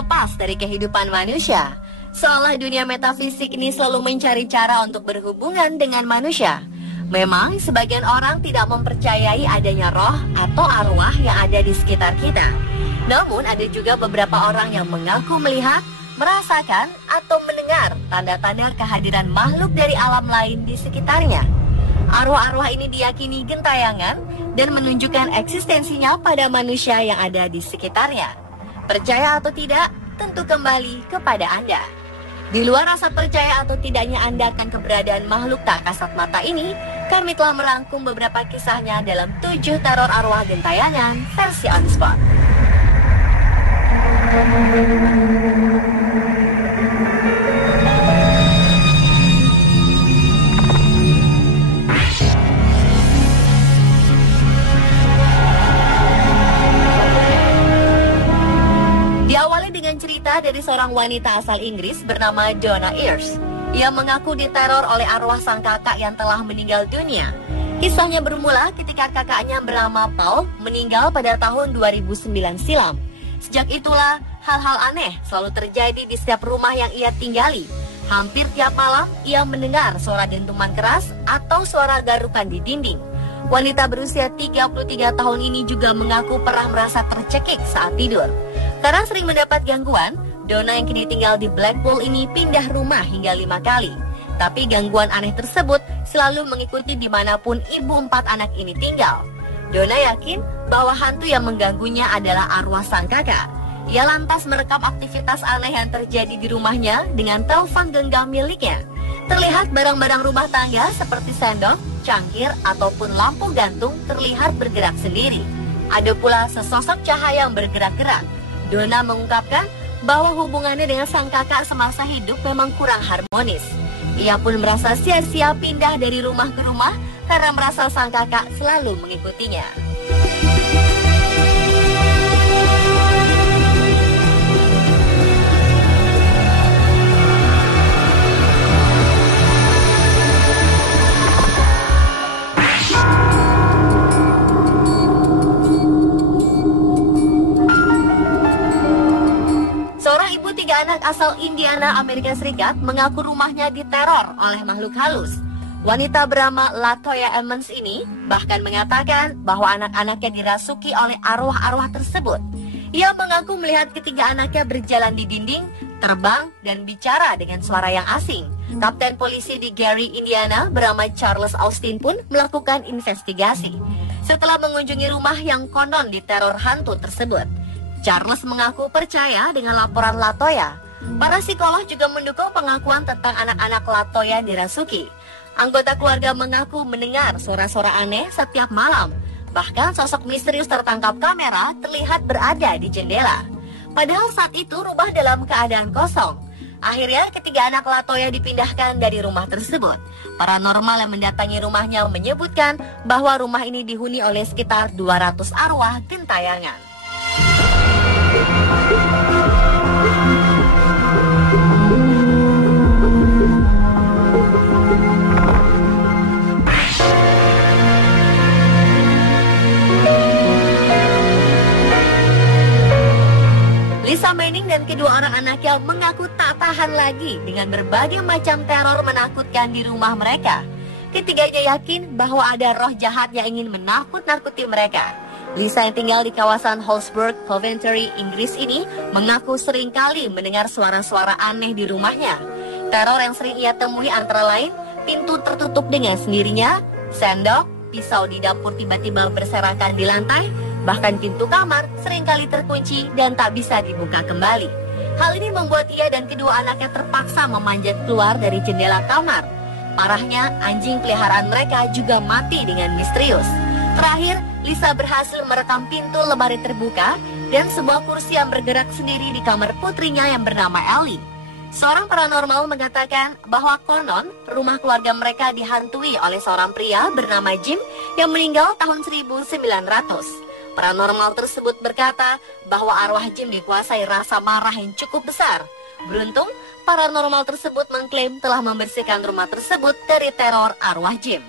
lepas dari kehidupan manusia. Seolah dunia metafisik ini selalu mencari cara untuk berhubungan dengan manusia. Memang sebagian orang tidak mempercayai adanya roh atau arwah yang ada di sekitar kita. Namun ada juga beberapa orang yang mengaku melihat, merasakan, atau mendengar tanda-tanda kehadiran makhluk dari alam lain di sekitarnya. Arwah-arwah ini diyakini gentayangan dan menunjukkan eksistensinya pada manusia yang ada di sekitarnya. Percaya atau tidak, tentu kembali kepada Anda. Di luar rasa percaya atau tidaknya Anda akan keberadaan makhluk tak kasat mata ini, kami telah merangkum beberapa kisahnya dalam 7 teror arwah gentayangan versi on spot. Diawali dengan cerita dari seorang wanita asal Inggris bernama Donna Ears. Ia mengaku diteror oleh arwah sang kakak yang telah meninggal dunia. Kisahnya bermula ketika kakaknya bernama Paul meninggal pada tahun 2009 silam. Sejak itulah, hal-hal aneh selalu terjadi di setiap rumah yang ia tinggali. Hampir tiap malam, ia mendengar suara dentuman keras atau suara garukan di dinding. Wanita berusia 33 tahun ini juga mengaku pernah merasa tercekik saat tidur. Karena sering mendapat gangguan, Donna yang kini tinggal di Blackpool ini pindah rumah hingga 5 kali. Tapi gangguan aneh tersebut selalu mengikuti dimanapun ibu 4 anak ini tinggal. Donna yakin bahwa hantu yang mengganggunya adalah arwah sang kakak. Ia lantas merekam aktivitas aneh yang terjadi di rumahnya dengan telepon genggam miliknya. Terlihat barang-barang rumah tangga seperti sendok, cangkir, ataupun lampu gantung terlihat bergerak sendiri. Ada pula sesosok cahaya yang bergerak-gerak. Donna mengungkapkan bahwa hubungannya dengan sang kakak semasa hidup memang kurang harmonis. Ia pun merasa sia-sia pindah dari rumah ke rumah karena merasa sang kakak selalu mengikutinya. Seorang ibu 3 anak asal Indiana, Amerika Serikat mengaku rumahnya diteror oleh makhluk halus. Wanita bernama Latoya Emmons ini bahkan mengatakan bahwa anak-anaknya dirasuki oleh arwah-arwah tersebut. Ia mengaku melihat ketiga anaknya berjalan di dinding, terbang, dan bicara dengan suara yang asing. Kapten polisi di Gary, Indiana bernama Charles Austin pun melakukan investigasi. Setelah mengunjungi rumah yang konon diteror hantu tersebut, Charles mengaku percaya dengan laporan Latoya. Para psikolog juga mendukung pengakuan tentang anak-anak Latoya dirasuki. Anggota keluarga mengaku mendengar suara-suara aneh setiap malam. Bahkan sosok misterius tertangkap kamera terlihat berada di jendela. Padahal saat itu rumah dalam keadaan kosong. Akhirnya ketiga anak Latoya dipindahkan dari rumah tersebut. Paranormal yang mendatangi rumahnya menyebutkan bahwa rumah ini dihuni oleh sekitar 200 arwah gentayangan. Lisa Manning dan kedua orang anaknya mengaku tak tahan lagi dengan berbagai macam teror menakutkan di rumah mereka. Ketiganya yakin bahwa ada roh jahat yang ingin menakut-nakuti mereka. Lisa yang tinggal di kawasan Holsburg, Coventry, Inggris ini mengaku sering kali mendengar suara-suara aneh di rumahnya. Teror yang sering ia temui antara lain pintu tertutup dengan sendirinya, sendok, pisau di dapur tiba-tiba berserakan di lantai, bahkan pintu kamar seringkali terkunci dan tak bisa dibuka kembali. Hal ini membuat ia dan kedua anaknya terpaksa memanjat keluar dari jendela kamar. Parahnya, anjing peliharaan mereka juga mati dengan misterius. Terakhir, Lisa berhasil merekam pintu lemari terbuka dan sebuah kursi yang bergerak sendiri di kamar putrinya yang bernama Ellie. Seorang paranormal mengatakan bahwa konon rumah keluarga mereka dihantui oleh seorang pria bernama Jim yang meninggal tahun 1900. Paranormal tersebut berkata bahwa arwah Jim dikuasai rasa marah yang cukup besar. Beruntung, paranormal tersebut mengklaim telah membersihkan rumah tersebut dari teror arwah Jim.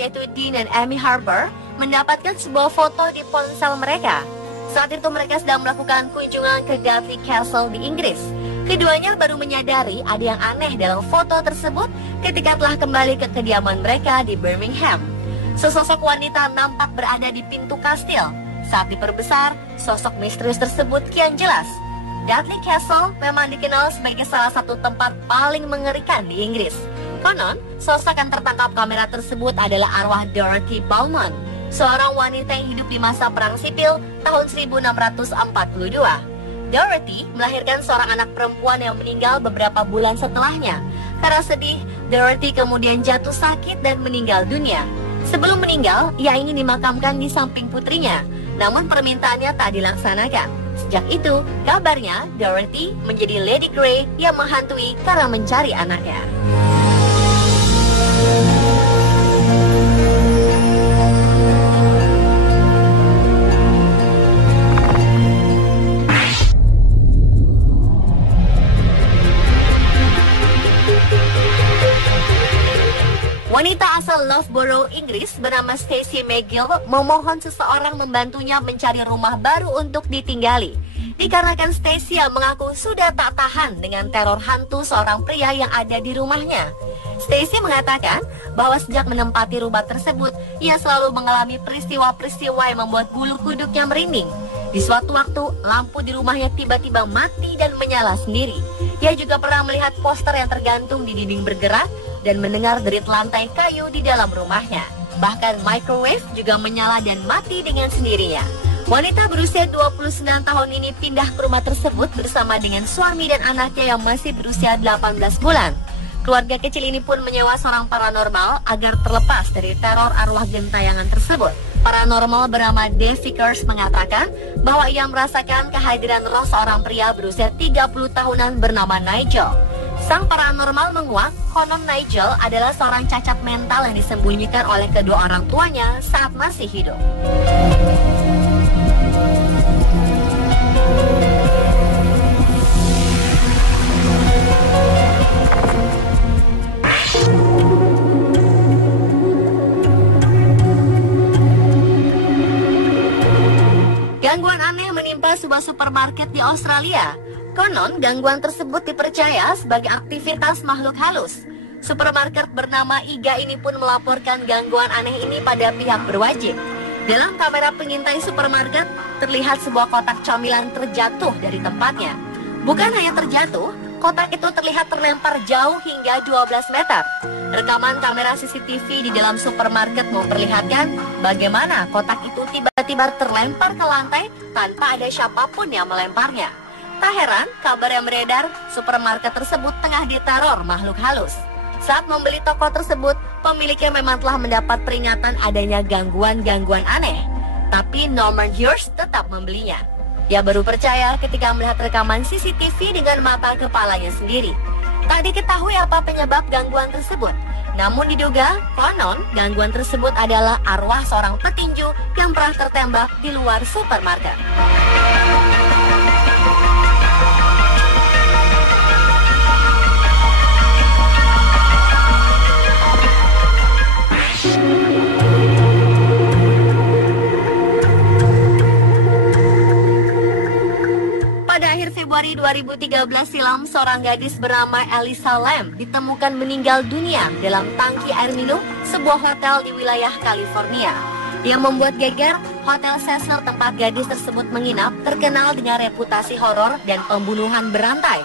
yaitu Dean dan Amy Harper mendapatkan sebuah foto di ponsel mereka. Saat itu mereka sedang melakukan kunjungan ke Dudley Castle di Inggris. Keduanya baru menyadari ada yang aneh dalam foto tersebut ketika telah kembali ke kediaman mereka di Birmingham. Sesosok wanita nampak berada di pintu kastil. Saat diperbesar, sosok misterius tersebut kian jelas. Dudley Castle memang dikenal sebagai salah satu tempat paling mengerikan di Inggris. Konon, sosok yang tertangkap kamera tersebut adalah arwah Dorothy Beaumont, seorang wanita yang hidup di masa Perang Sipil tahun 1642. Dorothy melahirkan seorang anak perempuan yang meninggal beberapa bulan setelahnya. Karena sedih, Dorothy kemudian jatuh sakit dan meninggal dunia. Sebelum meninggal, ia ingin dimakamkan di samping putrinya, namun permintaannya tak dilaksanakan. Sejak itu, kabarnya Dorothy menjadi Lady Grey yang menghantui karena mencari anaknya. Wanita asal Loughborough, Inggris bernama Stacey McGill memohon seseorang membantunya mencari rumah baru untuk ditinggali. Dikarenakan Stacey yang mengaku sudah tak tahan dengan teror hantu seorang pria yang ada di rumahnya. Stacey mengatakan bahwa sejak menempati rumah tersebut, ia selalu mengalami peristiwa-peristiwa yang membuat bulu kuduknya merinding. Di suatu waktu, lampu di rumahnya tiba-tiba mati dan menyala sendiri. Ia juga pernah melihat poster yang tergantung di dinding bergerak dan mendengar derit lantai kayu di dalam rumahnya. Bahkan microwave juga menyala dan mati dengan sendirinya. Wanita berusia 29 tahun ini pindah ke rumah tersebut bersama dengan suami dan anaknya yang masih berusia 18 bulan. Keluarga kecil ini pun menyewa seorang paranormal agar terlepas dari teror arwah gentayangan tersebut. Paranormal bernama Dave Vickers mengatakan bahwa ia merasakan kehadiran roh seorang pria berusia 30 tahunan bernama Nigel. Sang paranormal menguak, konon Nigel adalah seorang cacat mental yang disembunyikan oleh kedua orang tuanya saat masih hidup. Gangguan aneh menimpa sebuah supermarket di Australia. Konon, gangguan tersebut dipercaya sebagai aktivitas makhluk halus. Supermarket bernama Iga ini pun melaporkan gangguan aneh ini pada pihak berwajib. Dalam kamera pengintai supermarket, terlihat sebuah kotak camilan terjatuh dari tempatnya. Bukan hanya terjatuh, kotak itu terlihat terlempar jauh hingga 12 meter. Rekaman kamera CCTV di dalam supermarket memperlihatkan bagaimana kotak itu tiba-tiba terlempar ke lantai tanpa ada siapapun yang melemparnya. Tak heran, kabar yang beredar, supermarket tersebut tengah diteror makhluk halus. Saat membeli toko tersebut, pemiliknya memang telah mendapat peringatan adanya gangguan-gangguan aneh. Tapi Norman Hughes tetap membelinya. Ia baru percaya ketika melihat rekaman CCTV dengan mata kepalanya sendiri. Tak diketahui apa penyebab gangguan tersebut. Namun diduga, konon gangguan tersebut adalah arwah seorang petinju yang pernah tertembak di luar supermarket. Pada akhir Februari 2013 silam, seorang gadis bernama Elisa Lam ditemukan meninggal dunia dalam tangki air minum sebuah hotel di wilayah California. Yang membuat geger, Hotel Cecil tempat gadis tersebut menginap terkenal dengan reputasi horor dan pembunuhan berantai.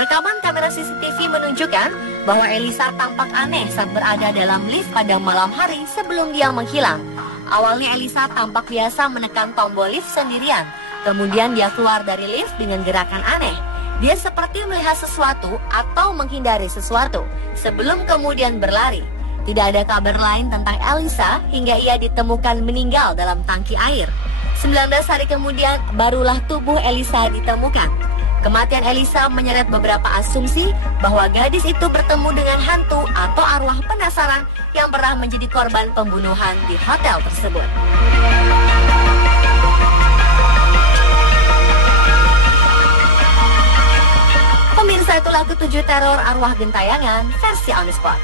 Rekaman kamera CCTV menunjukkan bahwa Elisa tampak aneh saat berada dalam lift pada malam hari sebelum dia menghilang. Awalnya Elisa tampak biasa menekan tombol lift sendirian. Kemudian dia keluar dari lift dengan gerakan aneh. Dia seperti melihat sesuatu atau menghindari sesuatu sebelum kemudian berlari. Tidak ada kabar lain tentang Elisa hingga ia ditemukan meninggal dalam tangki air. 19 hari kemudian barulah tubuh Elisa ditemukan. Kematian Elisa menyeret beberapa asumsi bahwa gadis itu bertemu dengan hantu atau arwah penasaran yang pernah menjadi korban pembunuhan di hotel tersebut. Pemirsa, itu lagu 7 teror arwah gentayangan versi On The Spot.